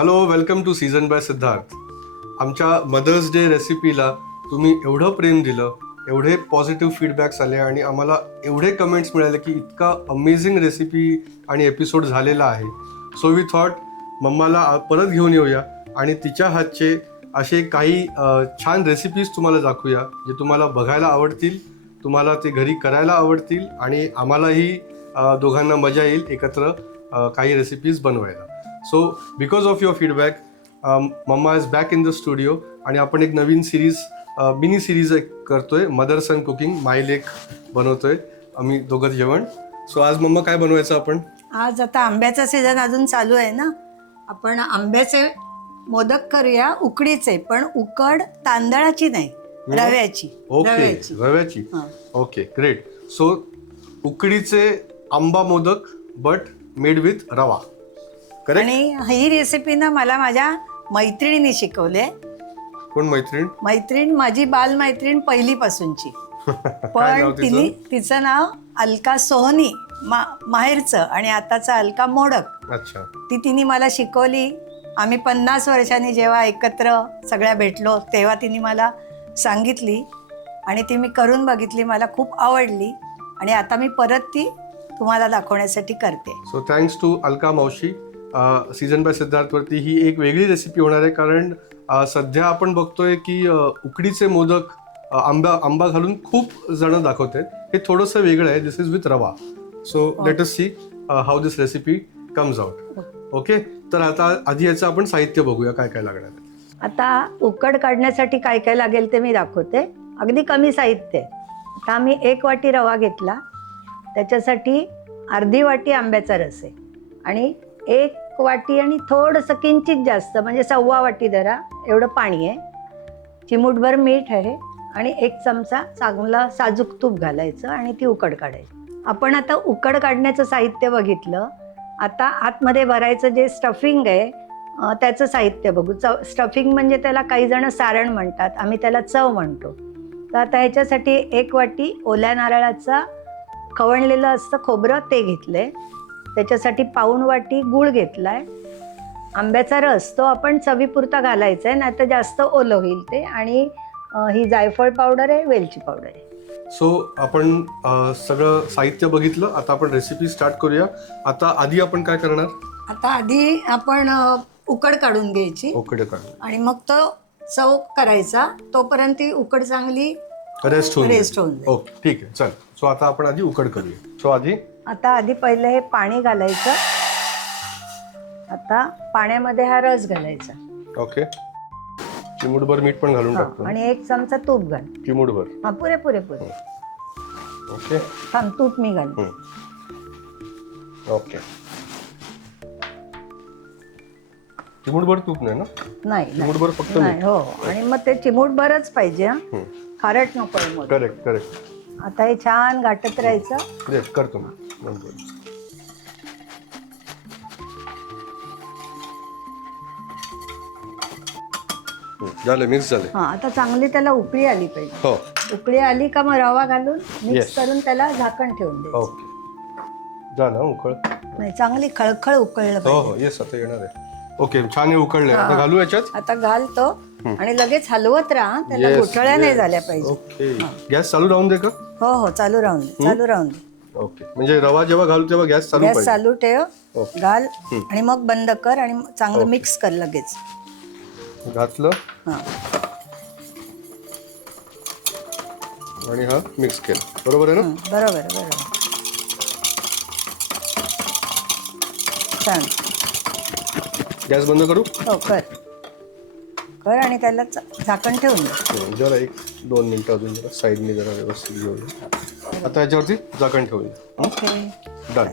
Hello, welcome to season by Siddharth. आमच्या Mother's day रेसिपीला तुम्ही एवढं प्रेम दिलं, एवढे पॉझिटिव्ह फीडबॅक्स आले आणि आम्हाला एवढे कमेंट्स मिळाले की इतका अमेझिंग रेसिपी आणि एपिसोड झालेला आहे. सो वी थॉट मम्माला परत घेऊन येऊया आणि तिच्या हातचे असे काही छान रेसिपीज तुम्हाला दाखवूया जे तुम्हाला बघायला आवडतील, तुम्हाला ते घरी करायला आवडतील आणि आम्हालाही दोघांना मजा येईल एकत्र काही रेसिपीज बनवायला. So because of your feedback mamma is back in the studio आणि आपण एक नवीन सिरीज मिनी सिरीज एक करतोय, मदर सन कुकिंग. माय लेक बनवतोय आम्ही दोघं जेवण. सो आज मम्मा काय बनवायचं आपण? आज आता आंब्याचा सीझन अजून चालू आहे ना, आपण आंब्याचे मोदक करूया, उकडीचे, पण उकड तांदळाची नाही, रव्याची. ओके, रव्याची. Okay, great. सो उकडीचे आंबा मोदक बट मेड विथ रवा. करेक्ट. आणि ही रेसिपी ना मला माझ्या मैत्रिणीने शिकवले. कोण मैत्रीण? मैत्रीण माझी बालमैत्रीण पहिलीपासूनची. पण तिचं नाव अलका सोहनी, माहेरचं, आणि आताचं अलका मोडक. अच्छा. तिने मला शिकवली. आम्ही 50 वर्षांनी जेव्हा एकत्र सगळ्या भेटलो तेव्हा तिने मला सांगितली आणि ती मी करून बघितली, मला खूप आवडली आणि आता मी परत ती तुम्हाला दाखवण्यासाठी करते. सो थँक्स टू अलका मावशी. सीझन बाय सिद्धार्थवरती ही एक वेगळी रेसिपी होणार आहे, कारण सध्या आपण बघतोय की उकडीचे मोदक आंबा घालून खूप जण दाखवत आहेत. हे थोडंसं वेगळं आहे. This is with rava. So let us see how this recipe comes out. Okay, तर आता आधी याचं आपण साहित्य बघूया काय काय लागणार आहे. आता उकड काढण्यासाठी काय काय लागेल ते मी दाखवते. अगदी कमी साहित्य आहे. आता मी 1 वाटी रवा घेतला, त्याच्यासाठी अर्धी वाटी आंब्याचा रस आहे आणि 1 वाटी आणि थोडंसं किंचित जास्त म्हणजे 1.25 वाटी धरा एवढं पाणी आहे. चिमूटभर मीठ आहे आणि 1 चमचा चांगला साजूक तूप घालायचं आणि ती उकड काढायची. आपण आता उकड काढण्याचं साहित्य बघितलं. आता आतमध्ये भरायचं जे स्टफिंग आहे त्याचं साहित्य बघू. स्टफिंग म्हणजे त्याला काही जण सारण म्हणतात, आम्ही त्याला चव म्हणतो. तर आता ह्याच्यासाठी 1 वाटी ओल्या नारळाचा खवणलेलं असतं खोबरं ते घेतलंय. त्याच्यासाठी 1.25 वाटी गूळ घेतलाय. आंब्याचा रस तो आपण चवीपुरता घालायचा आहे, नाही तर जास्त ओलं होईल ते. आणि ही जायफळ पावडर आहे, वेलची पावडर आहे. सो आपण सगळं साहित्य बघितलं. आता आपण रेसिपी स्टार्ट करूया. आता आधी आपण काय करणार? आता आधी आपण उकड काढून घ्यायची. उकड काढून आणि मग तो चव करायचा. तोपर्यंत ती उकड चांगली रेस्ट होऊन जाईल. ओके, ठीक आहे, चल. सो आता आपण आधी उकड करूया. सो आधी पहिलं हे पाणी घालायचं. आता पाण्यामध्ये हा रस घालायचा. ओके, चिमूटभर मीठ पण घालून टाकतो आणि 1 चमचा तूप घाल. चिमूटभर. हा, पुरे. ओके, थांब, तूप मी घाल. ओके, चिमूटभर तूप नाही ना? नाही, चिमूटभर फक्त नाही. हो, आणि मग ते चिमूटभरच पाहिजे. खारट नको. करेक्ट. आता हे छान घाटत राहायचं. करतो. झालं, मिक्स झालं. आता चांगली त्याला उकळी आली पाहिजे. हो, उकळी आली का मग रवा घालून मिक्स करून त्याला झाकण ठेवून द्यायचं. ओके, झालं उकळ. नाही, चांगली खळखळ उकळलं हो पाहिजे. येस, आता येणार आहे. ओके, छान आहे, उकळले. आता घालू याच्यात. आता घालतो आणि लगेच हलवत राहा, त्याला गुठळ्या नाही झाल्या पाहिजे. ओके, गॅस चालू राहून दे का? हो, चालू राहून दे. ओके, म्हणजे रवा जेव्हा घालू तेव्हा गॅस चालू ठेव. ओके. घाल आणि मग बंद कर आणि चांगलं मिक्स कर लगेच. घातलं आणि हा मिक्स केला. बरोबर आहे ना? बरोबर. छान. गॅस बंद करू? हो, कर आणि त्याला झाकण ठेवून दे. जरा 1-2 मिनिटं अजून जरा साईडने जरा व्यवस्थित घेऊया. आता याच्यावरती झाकण ठेवूया. Okay, done.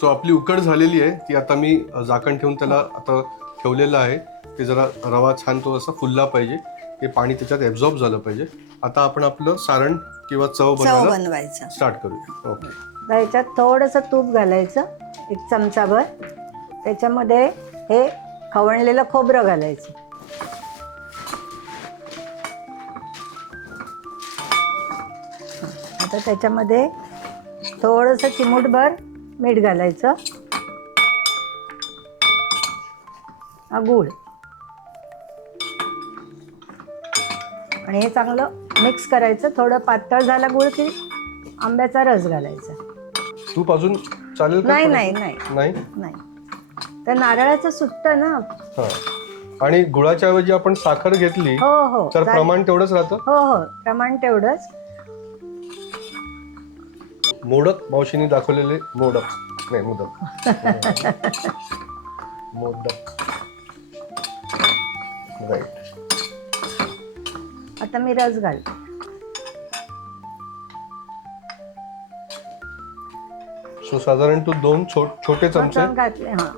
सो आपली उकड झालेली आहे. ती आता मी झाकण ठेवून त्याला आता ठेवलेलं आहे. ते जरा रवा छान तो असा फुलला पाहिजे, ते पाणी त्याच्यात ॲब्झॉर्ब झालं पाहिजे. आता आपण आपलं सारण किंवा चव बनवायचं स्टार्ट करूया. ओके, ह्याच्यात थोडंसं तूप घालायचं, 1 चमचाभर. त्याच्यामध्ये हे खवणलेलं खोबरं घालायचं. आता त्याच्यामध्ये थोडंसं चिमूटभर मीठ घालायचं हा गूळ आणि हे चांगलं मिक्स करायचं. थोडं पातळ झाला गूळ की आंब्याचा रस घालायचा. तूप अजून चालेल का नाही थोडंसं? नाही नाही नाही नाही, तर नारळाचं सुटतं ना. हा. आणि गुळाच्या ऐवजी आपण साखर घेतली हो हो तर चालेल. प्रमाण तेवढंच राहतं. हो हो प्रमाण तेवढंच. मोदक मावशीने दाखवलेले मोदक नाही मोदक मोदक राईट. आता मी रस घालते. सो साधारण तू 2 छोटे चमचे घातले. हा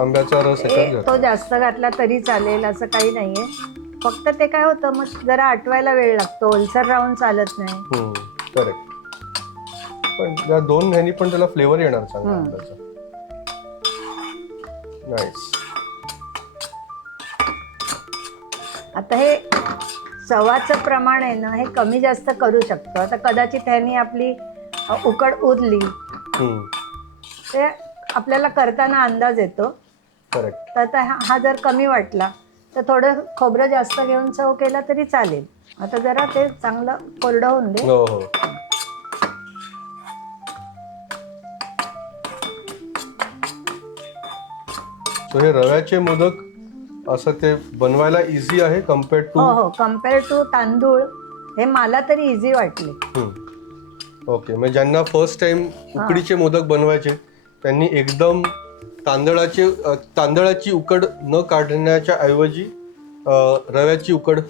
आंब्याचा रस ह्याच्यात तो घातला. जास्त घातला तरी चालेल असं काही नाहीये. फक्त ते काय होतं मग जरा आटवायला वेळ लागतो, ओलसर राहून चालत नाही. करेक्ट. पण या 2 ह्यानी पण त्याला फ्लेवर येणार चांगला आंब्याचा. नाईस. आता हे चवाचं प्रमाण आहे ना, हे कमी जास्त करू शकतो. आता कदाचित ह्यानी आपली उकड उरली ते आपल्याला करताना अंदाज येतो. करेक्ट. तर आता हा जर कमी वाटला तर थोडं खोबरं जास्त घेऊन चव केला तरी चालेल. आता जरा ते चांगलं कोरडं होऊन दे. हो हो. सो हे रव्याचे मोदक असं ते बनवायला इझी आहे कम्पेअर्ड टू. हो हो कम्पेअर टू तांदूळ हे मला तरी इझी वाटले. ओके. म्हणजे ज्यांना फर्स्ट टाइम उकडीचे मोदक बनवायचे त्यांनी एकदम तांदळाची उकड न काढण्याच्या ऐवजी रव्याची उकड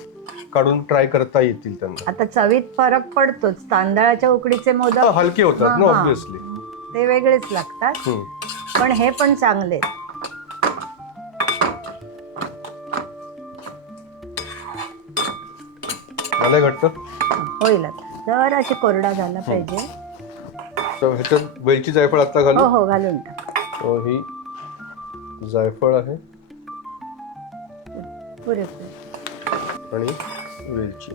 काढून ट्राय करता येतील त्यांना. आता चवीत फरक पडतोच. तांदळाच्या उकडीचे मोदक हलके होतात ना ऑब्व्हियसली. ते वेगळेच लागतात, पण हे पण चांगले. मला घट्ट होईल आता. जर अशी कोरडा झाला पाहिजे. ह्याच्यात वेलची जायफळ आता घालू. हो हो घालून टाक. ही जायफळ आहे पुरेपूर. आणि वेलची.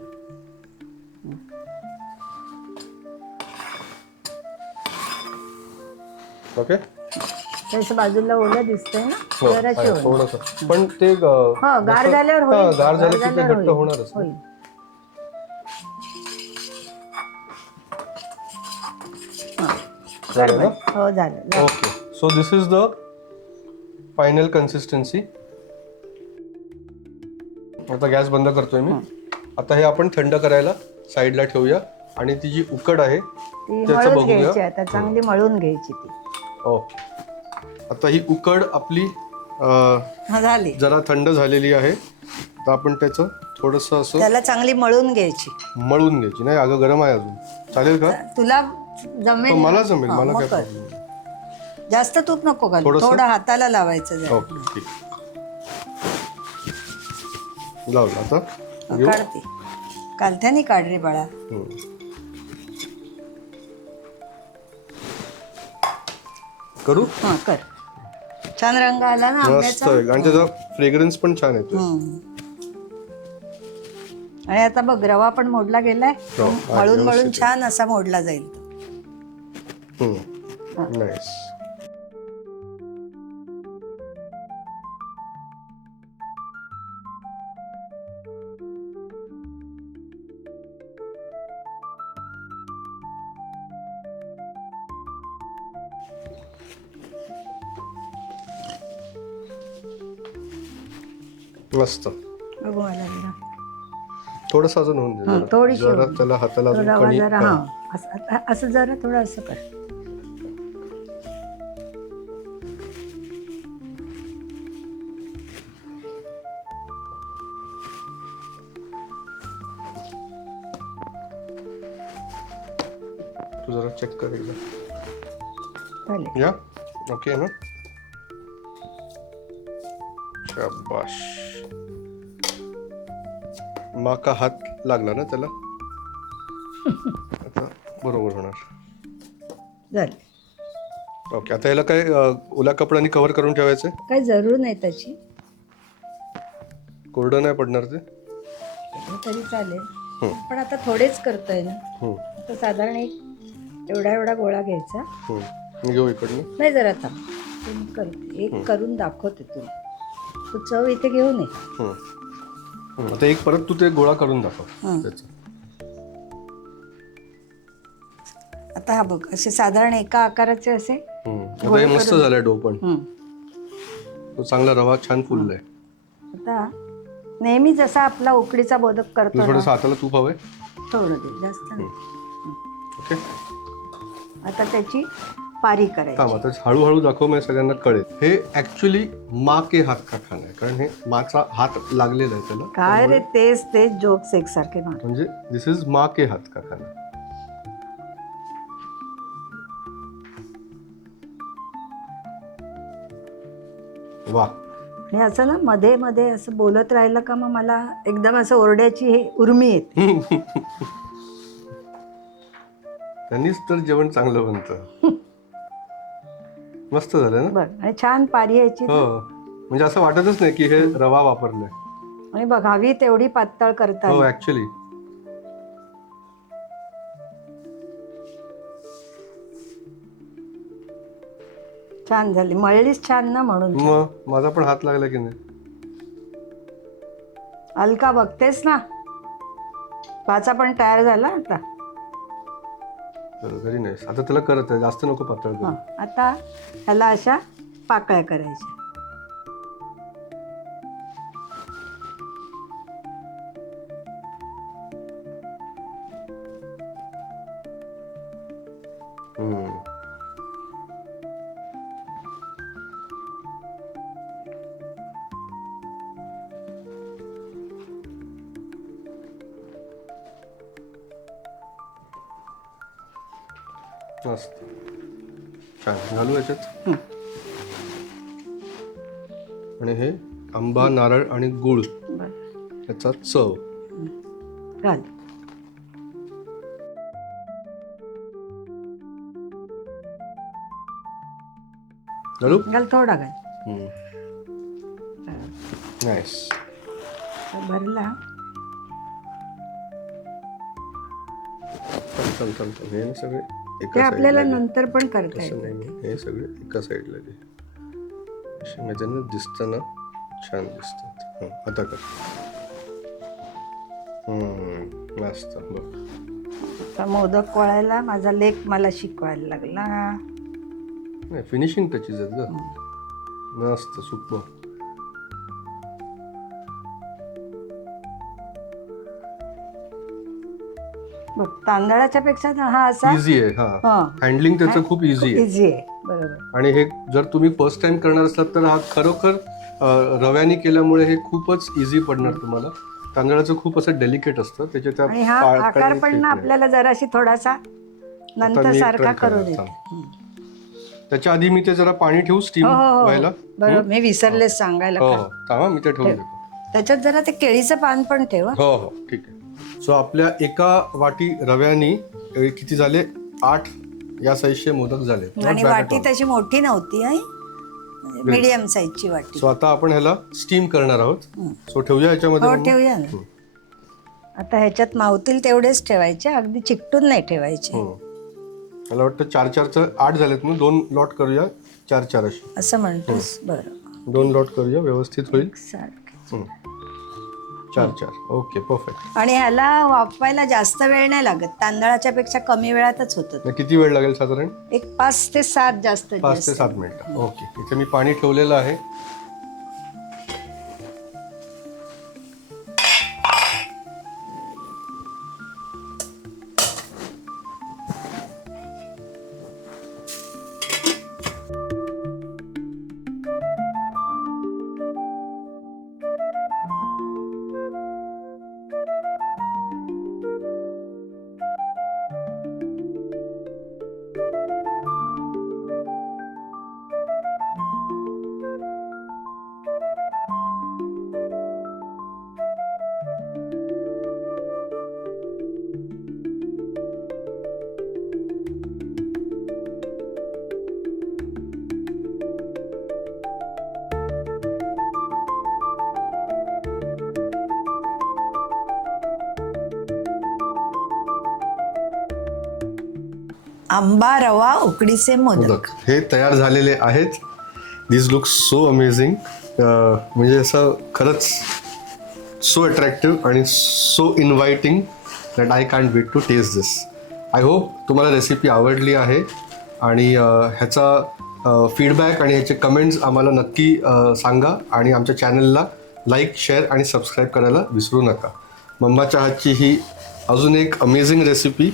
ओके. त्याच्या बाजूला ओलं दिसतंय ना, जराशी ओलं. थोडस पण ते गार झाल्यावर होईल. गार झालं की ते घट्ट होणारच. होईल. हो झालं. Okay. So this is the final consistency. आता गॅस बंद करतोय मी. आता हे आपण थंड करायला साईडला ठेवूया आणि ती जी उकड आहे ती त्याचं मळून घ्यायची. बघूया. आता चांगली मळून घ्यायची ती. ओके. आता ही उकड आपली झाली. जरा थंड झालेली आहे. तर आपण त्याचं थोडस असं त्याला चांगली मळून घ्यायची. मळून घ्यायची. नाही अगं गरम आहे अजून. चालेल का? तुला जमेल? मला जमेल. मला मग काय कर. प्रॉब्लेम. जास्त तूप नको घालू. थोडंसं? थोडं हाताला लावायचं जरा. ओके ठीक. लावलं आता घेऊ. काढते. कालथ्याने काढ रे बाळा. करू. हा कर. छान रंग आला ना मस्त आंब्याचा. आहे आणि त्याचा फ्रेग्रन्स पण छान येतो. आणि आता बघ रवा पण मोडला गेलाय. हो, मळून मळून व्यवस्थित छान असा मोडला जाईल. नाईस. मस्त. बघू मला जरा. थोडस अजून होऊन दे जरा. थोडीशी जरा होऊन दे. त्याला हाताला अजून रवा कणी. जरा असं जरा थोडं असं कर. तू जरा चेक कर एकदा. चालेल. या ओके ना. शाबाश. माका हात लागला ना त्याला. आता बरोबर होणार. झालं. ओके. आता याला काय ओल्या कपड्याने कव्हर करून ठेवायचं. काही जरूर नाही त्याची. कोरडं नाही पडणार ते. तरी चालेल. पण आता थोडेच करतोय ना. आता साधारण एक एवढा गोळा घ्यायचा. घेऊ इकडनं. नाही जरा थांब. करते एक करून दाखवते तुला. तू चव इथे घेऊन ये. आता एक परत तू ते गोळा करून दाखव हं. त्याचं. आता हा बघ असे साधारण एका आकाराचे असे. आता हे मस्त झालंय डो पण. तो चांगला रवा छान फुललाय. आता नेहमी जसा आपला उकडीचा मोदक करतो तुला ना, थोडंसं हाताला तूप हवंय. थोडं दे, जास्त नाही. ओके आता त्याची पारी करायची. थांब आता हळूहळू दाखव म्हणजे सगळ्यांना कळेल. हे ऍक्च्युली माँ के हात का खाना आहे, कारण हे माचा हात लागलेला आहे त्याला. काय रे तेच जोक्स एकसारखे मार. म्हणजे दिस इज माँ के हात का खाना. वा. हे असं ना मध्ये मध्ये असं बोलत राहिलं का मग मला एकदम असं ओरड्याची हे उर्मी येते. त्यांनीच तर जेवण चांगलं बनतं. मस्त झालं ना. बघ आणि छान पारी यायची हो म्हणजे असं वाटतच नाही की हे रवा वापरलाय. आणि बघ हवी तेवढी पातळ करता हो आली. ऍक्च्युली छान झाली, मळलीच छान ना म्हणून. मग माझा पण हात लागला की नाही. अलका बघतेस ना, भाचा पण तयार झाला आता. Very nice. आता त्याला करत आहे, जास्त नको पातळ करू. हं, आता ह्याला अशा पाकळ्या करायच्या. मस्त छान घालू याच्यात. आणि हे आंबा नारळ आणि गुळ बरं, याचा चव. घाल. घालू. घाल थोडा घाल. नाईस. भरला. चल चल चल हे सगळे ते एका आपल्याला साईडला नंतर पण करता असं येईल. नाही, हे सगळे एका साईडला घे. असे म्हणजे दिसताना छान दिसतात. आता कर. मस्त बघ. आता मोदक वळायला माझा लेक मला शिकवायला लागला. नाही फिनिशिंग टचेस आहेत ग. मस्त सुपर. बघ तांदळाच्या पेक्षा हा असा इझी आहे. हा हँडलिंग त्याचं खूप इझी आहे. इझी आहे. बरोबर. आणि हे जर तुम्ही फर्स्ट टाइम करणार असलात तर हा खरोखर रव्याने केल्यामुळे हे खूपच इझी पडणार तुम्हाला. तांदळाचं खूप असं डेलिकेट असतं त्याच्या त्या आणि हा आकार पण ना आपल्याला जराशी थोडासा नंतर सारखा करू दे. त्याच्या आधी मी ते जरा पाणी ठेवू स्टीम व्हायला. बरोबर, मी विसरले सांगायला. हो हो थांबा मी ते ठेवून देतो. त्याच्यात जरा ते केळीचं पान पण ठेव. हो हो ठीक आहे. सो आपल्या एका वाटी रव्यानी किती झाले 8 या साईजचे मोदक झाले. आणि वाटी तशी मोठी नव्हती आहे, मीडियम साईजची वाटी. सो आता आपण ह्याला स्टीम करणार आहोत. सो ठेवूया ह्याच्यामध्ये. हो ठेवूया ना. आता ह्याच्यात मावतील तेवढेच ठेवायचे, अगदी चिकटून नाही ठेवायचे. मला वाटतं 4-4 8 झालेत ना. 2 लॉट करूया 4-4 अशी. असं म्हणतोस. बरं 2 लॉट करूया व्यवस्थित होईल. सारखे 4-4 ओके परफेक्ट. आणि ह्याला वाफवायला जास्त वेळ नाही लागत, तांदळाच्या पेक्षा कमी वेळातच होतं. किती वेळ लागेल साधारण? एक 5 ते 7 जास्त. 5 ते 7 मिनिटं. ओके. इथे मी पाणी ठेवलेलं आहे. आंबा रवा उकडीचे मोदक हे तयार झालेले आहेत. This look so amazing. म्हणजे असं खरंच सो अट्रॅक्टिव्ह आणि so inviting that I can't wait to taste this. I hope तुम्हाला रेसिपी आवडली आहे आणि ह्याचा फीडबॅक आणि ह्याचे कमेंट्स आम्हाला नक्की सांगा आणि आमच्या चॅनलला लाईक, शेअर आणि सबस्क्राईब करायला विसरू नका. मम्माच्या हातची ही अजून एक अमेझिंग रेसिपी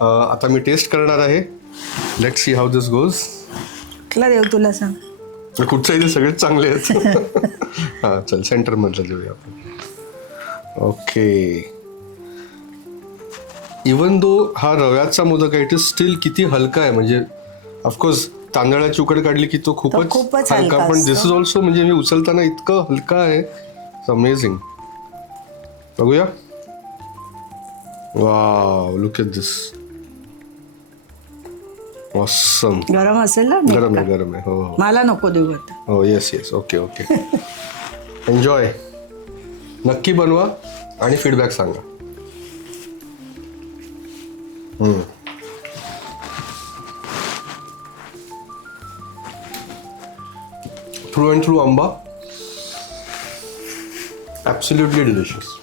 आता मी टेस्ट करणार आहे. Let's see how this goes. कुठला देऊ तुला सांग. कुठच्या इथे सगळेच चांगले आहेत. हां चल सेंटरमधलं देऊया आपण. ओके. इवन दो हा रव्याचा मोदक आहे, इट इज स्टील किती हलका आहे. म्हणजे ऑफकोर्स तांदळाची उकड काढली की तो खूपच हलका, पण दिस इज ऑल्सो म्हणजे मी उचलताना इतकं हलका आहे. अमेझिंग. बघूया. Wow, look at this. Awesome. गरम असेल ना. गरम आहे, गरम आहे. हो हो मला नको देऊ आता. हो. Yes yes. Okay okay. Enjoy. नक्की बनवा आणि फीडबॅक सांगा. थ्रू अँड थ्रू आंबा. Absolutely delicious.